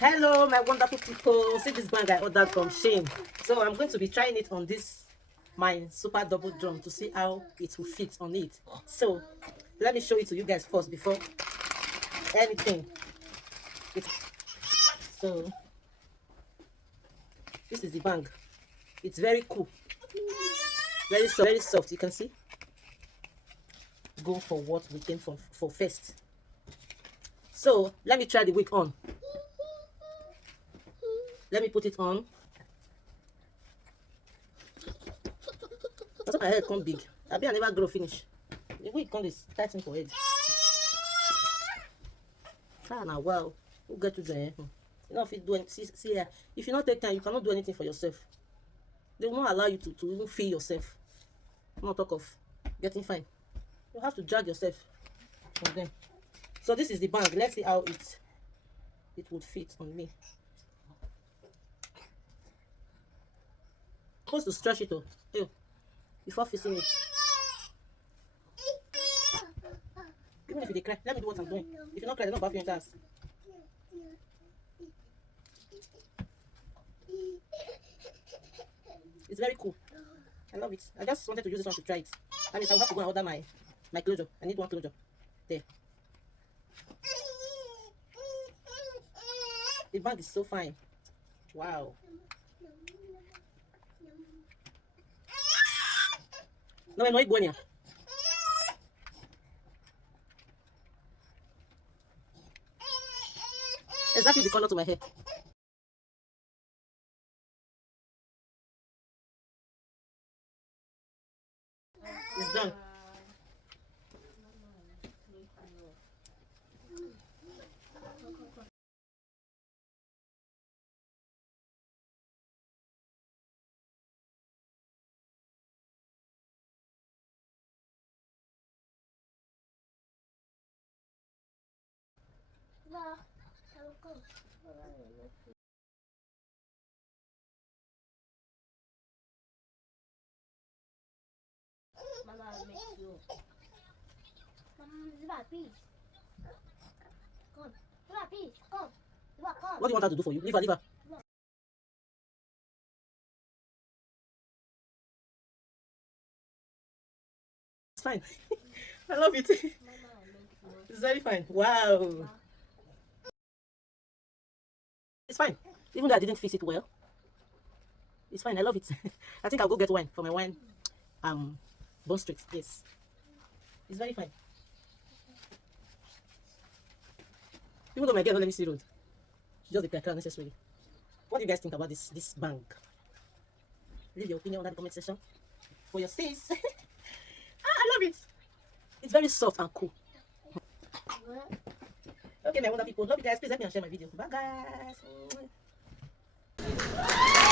Hello, my wonderful people. See this bag I ordered from Shein. So I'm going to be trying it on this my super double drum to see how it will fit on it. So let me show it to you guys first before anything. So this is the bag. It's very cool, very soft. You can see. Go for what we came for first. So let me try the wig on. Let me put it on. I thought my head come big. I never grow finish. The wig come is tighten for head. Ah, now wow. Who get to there? You know if you do see here. If you not take time, you cannot do anything for yourself. They will not allow you to even feel yourself. Not talk of getting fine. You have to drag yourself from them. So this is the bag. Let's see how it would fit on me. I'm supposed to stretch it though. Ew. Before fixing it. Even if you cry, let me do what I'm doing. If you not cry, they don't bath your ass. It's very cool. I love it. I just wanted to use this one to try it. That means I'll have to go and order my closure. I need one closure. There. The bag is so fine. Wow. No, I'm not going here. Exactly the color to my hair. It's done. Mama makes you. Mama, please. Come. Mama, please. Come. Come. What do you want her to do for you? Leave her, leave her. It's fine. I love it. It's very fine. Wow. It's fine. Even though I didn't fix it well. It's fine. I love it. I think I'll go get wine for my wine. Bond Street. Yes. It's very fine. Even though my girl don't let me see road. Just the cracker necessarily. What do you guys think about this bank? Leave your opinion in the comment section. For your sis. I love it. It's very soft and cool. Okay, my wonderful people. Love you guys. Please help me and share my video. Bye, guys.